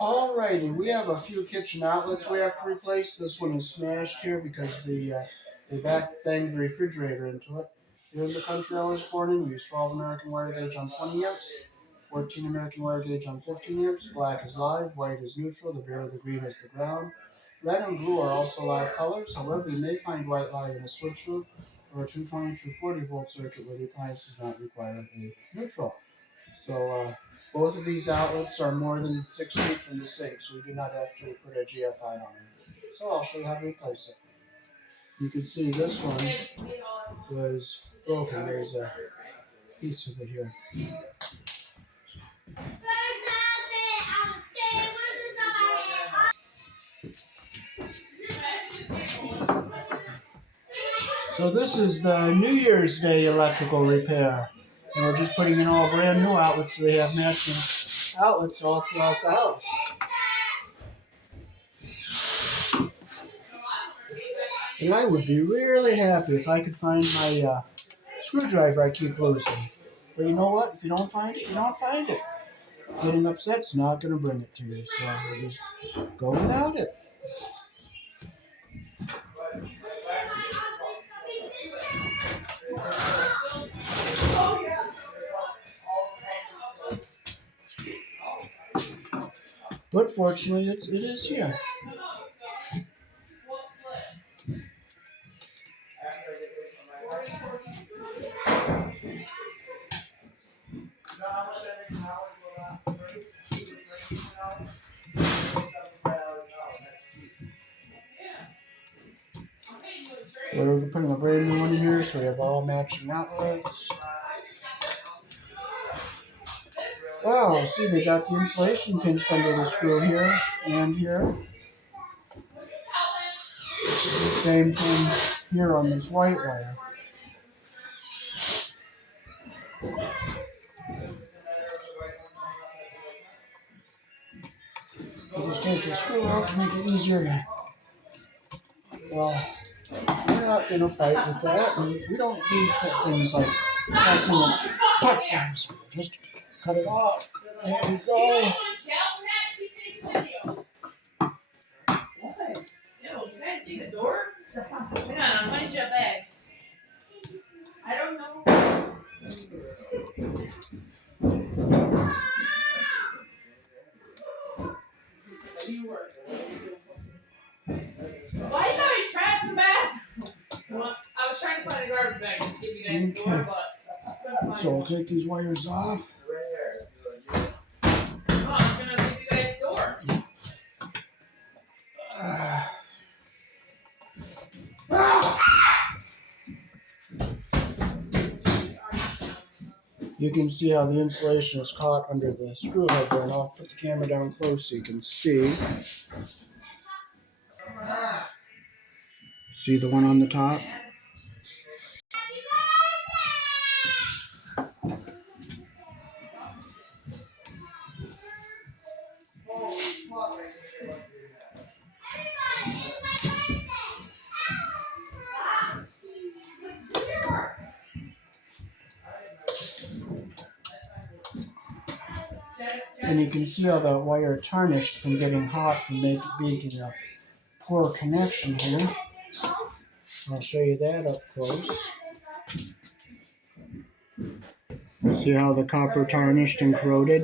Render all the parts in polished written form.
Alrighty, we have a few kitchen outlets we have to replace. This one is smashed here because they banged the refrigerator into it. Here in the country I was born in, we use 12 American wire gauge on 20 amps, 14 American wire gauge on 15 amps. Black is live, white is neutral, the bare, the green is the ground. Red and blue are also live colors. However, you may find white live in a switch loop or a 220 to 40 volt circuit where the appliance does not require a neutral. So both of these outlets are more than 6 feet from the sink, so we do not have to put a GFI on it. So I'll show you how to replace it. You can see this one was broken. There's a piece of it here. So this is the New Year's Day electrical repair. And we're just putting in all brand new outlets so they have matching outlets all throughout the house. And I would be really happy if I could find my screwdriver I keep losing. But you know what? If you don't find it, you don't find it. Getting upset's not going to bring it to you, so you just go without it. But fortunately, it is here. We're putting a brand new one in here, so we have all matching outlets. Wow, see, they got the insulation pinched under the screw here and here. Same thing here on this white wire. We'll just take the screw out to make it easier to, well, we're not going to fight with that. And we don't do things like pressing and putzing. Just cut it off. There we go. You guys see the door? Hang on, I'll find you a bag. I don't know. Why you got me trapped in the bathroom? Well, I was trying to find a garbage bag to give you guys the door, but so I'll take these wires off. Oh, I was gonna give you guys the door. You can see how the insulation is caught under the screw head there, and I'll put the camera down close so you can see. See the one on the top? And you can see how that wire tarnished from getting hot from making a poor connection here. I'll show you that up close. See how the copper tarnished and corroded?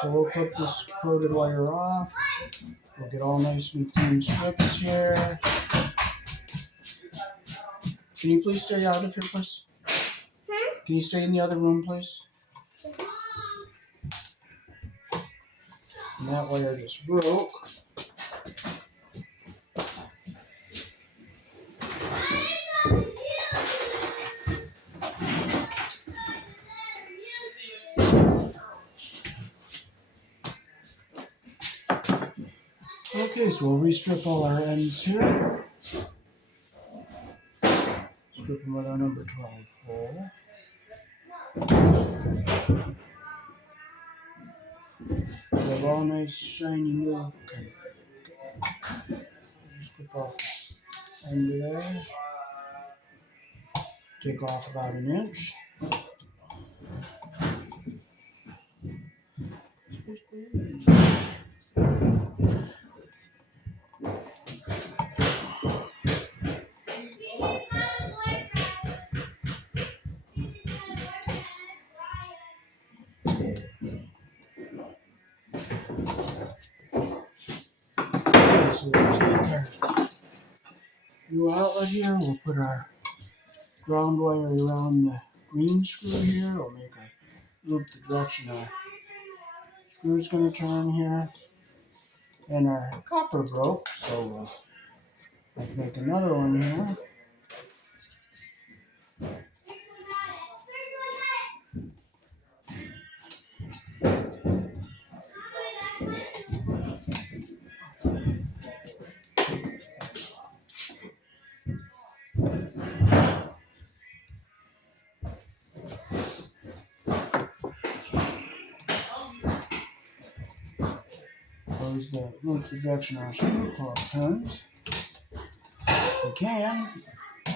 So we'll cut this corroded wire off. We'll get all nice and clean strips here. Can you please stay out of here, please? Can you stay in the other room, please? And that wire just broke. Okay, so we'll restrip all our ends here. Strip them with our number 12 hole. We have all nice shiny new. Okay. Just clip off the end there. take off about an inch. So we'll take our new outlet here. We'll put our ground wire around the green screw here. We'll make a loop the direction our screw's going to turn here. And our copper broke, so we'll make another one here. Close the loop the direction our screw club turns. If we can.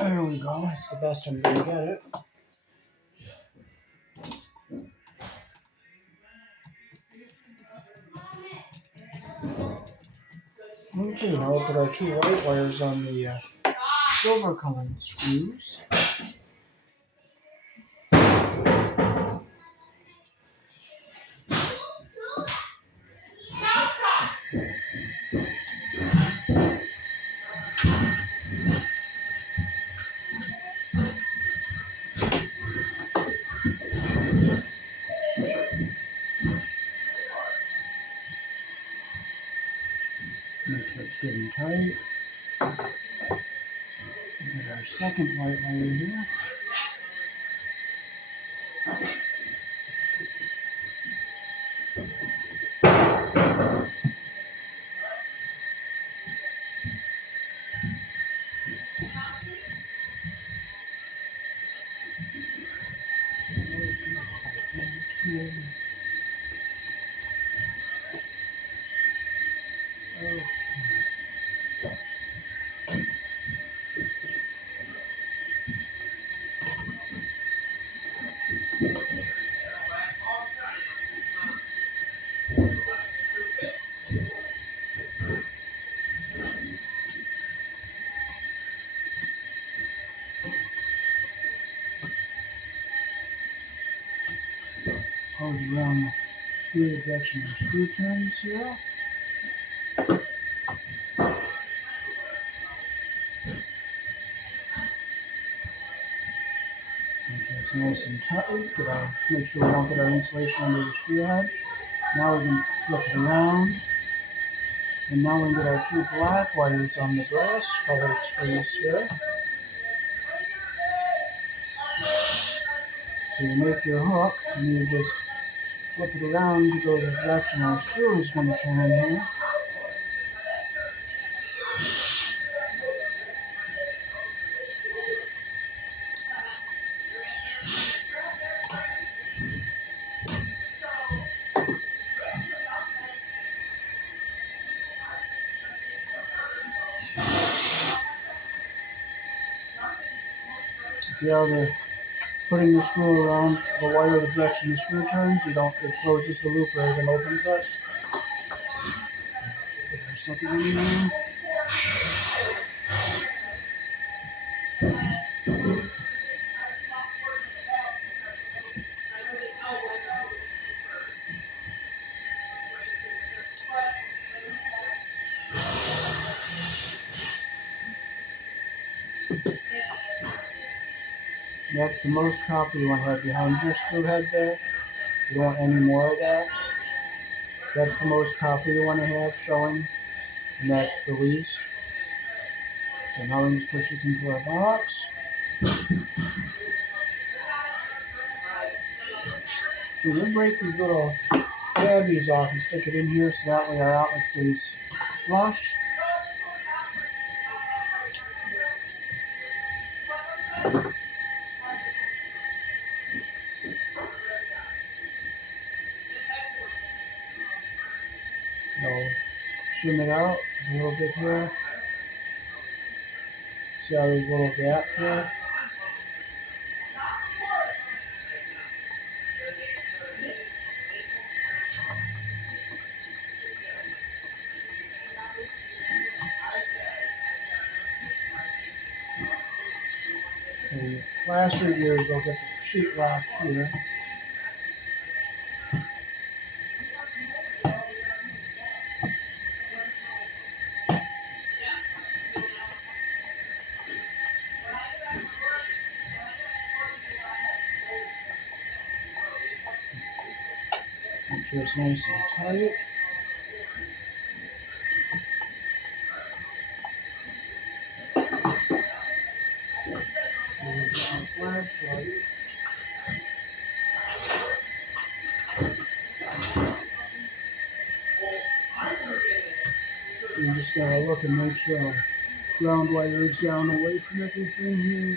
There we go. That's the best I'm going to get it. Okay, now we'll put our two white wires on the silver colored screws. Make sure it's good and tight. Get our second white wire here. Okay. Hose around the screw the direction the screw turns here. Make sure it's nice and tight. Make sure we don't get our insulation under the screw head. Now we can flip it around. And now we can get our two black wires on the brass colored screws here. So you make your hook and you just flip it around to go the direction our screw is going to turn here. See how they're putting the screw around the wire the direction the screw turns? It closes the loop rather than opens it. Get our second one in there. That's the most copper you want to have behind your screw head there. You don't want any more of that. That's the most copper you want to have showing, and that's the least. So now we just push this into our box. So we'll break these little tabbies off and stick it in here so that way our outlet stays flush. You'll shim it out a little bit here. See how there's a little gap here? the plaster gears will get the sheetrock here. Make sure it's nice and tight. And our flashlight. You just gotta look and make sure our ground wire is down away from everything here.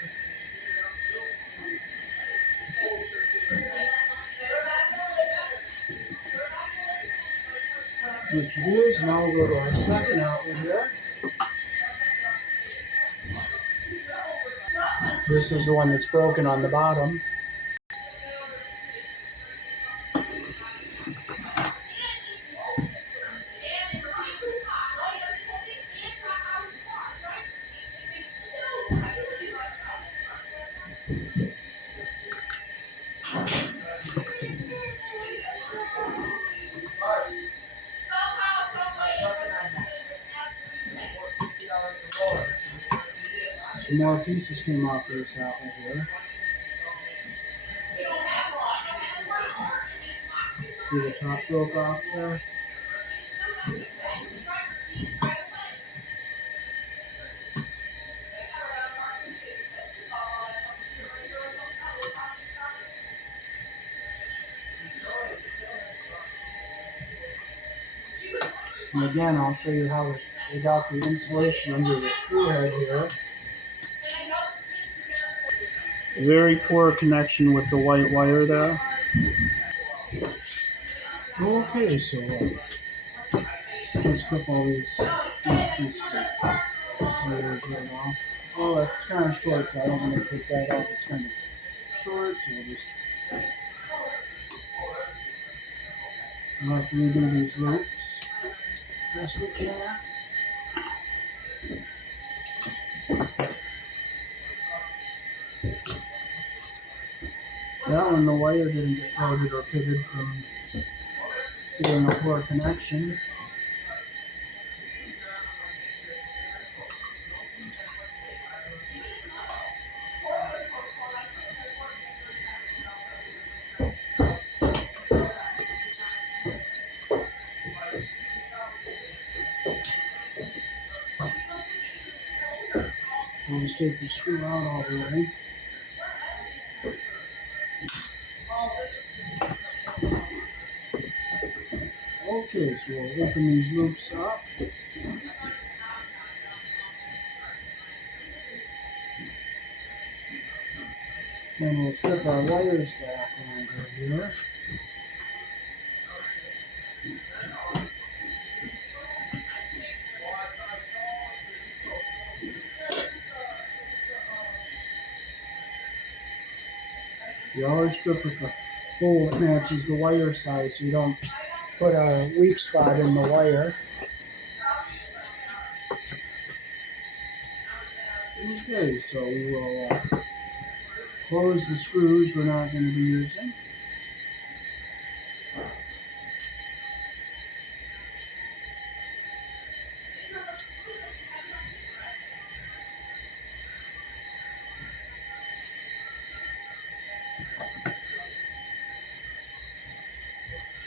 Which it is. Now we'll go to our second outlet here. This is the one that's broken on the bottom. Some more pieces came off of this outlet here. See the top broke off there? And again, I'll show you how they got the insulation under the screw head here. Very poor connection with the white wire there. Okay, so just clip all these wires right off. Oh, that's kind of short, so I don't want to clip that off. It's kind of short, so we'll have to redo these loops best we can. That one, the wire didn't get coated or pitted from getting a poor connection. We'll just take the screw out all the way. Okay, so we'll open these loops up. Then we'll strip our wires back longer here. You always strip with the hole that matches the wire size so you don't put a weak spot in the wire. Okay, so we will close the screws we're not going to be using.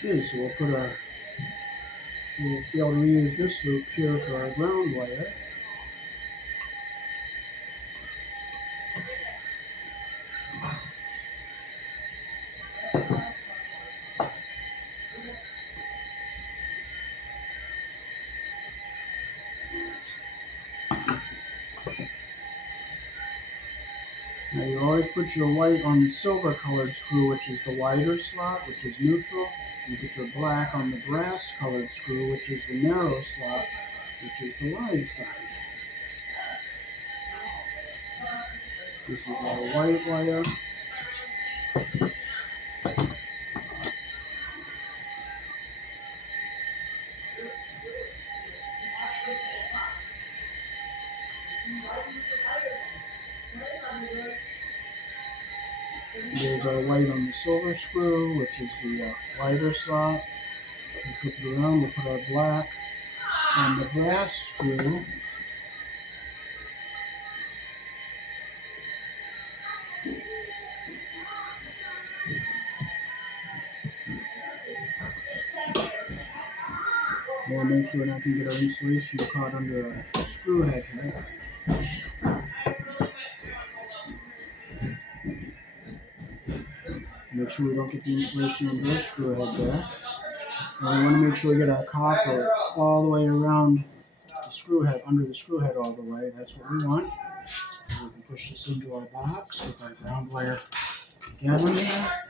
Okay, so we'll be able to reuse this loop here for our ground wire. Now you always put your white on the silver colored screw, which is the wider slot, which is neutral. You put your black on the brass colored screw, which is the narrow slot, which is the wide side. This is our white wire. There's our white on the silver screw, which is the lighter slot. We flip it around, we'll put our black on the brass screw. We'll make sure not to get our insulation caught under a screw head here. Make sure we don't get the insulation under our screw head there. And we want to make sure we get our copper all the way around the screw head, under the screw head all the way. That's what we want. So we can push this into our box, get our ground wire down in there.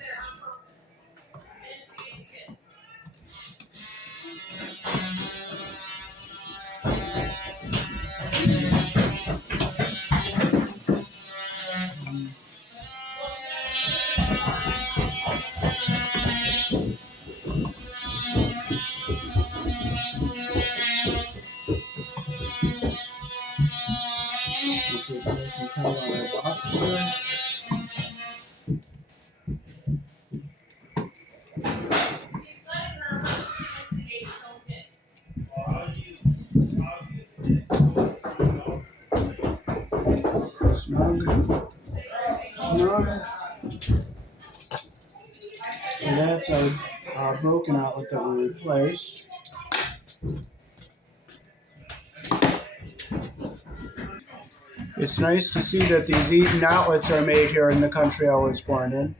Make sure it's nice and tight on our box here. Snug. Snug. So that's our broken outlet that we replaced. It's nice to see that these Eaton outlets are made here in the country I was born in.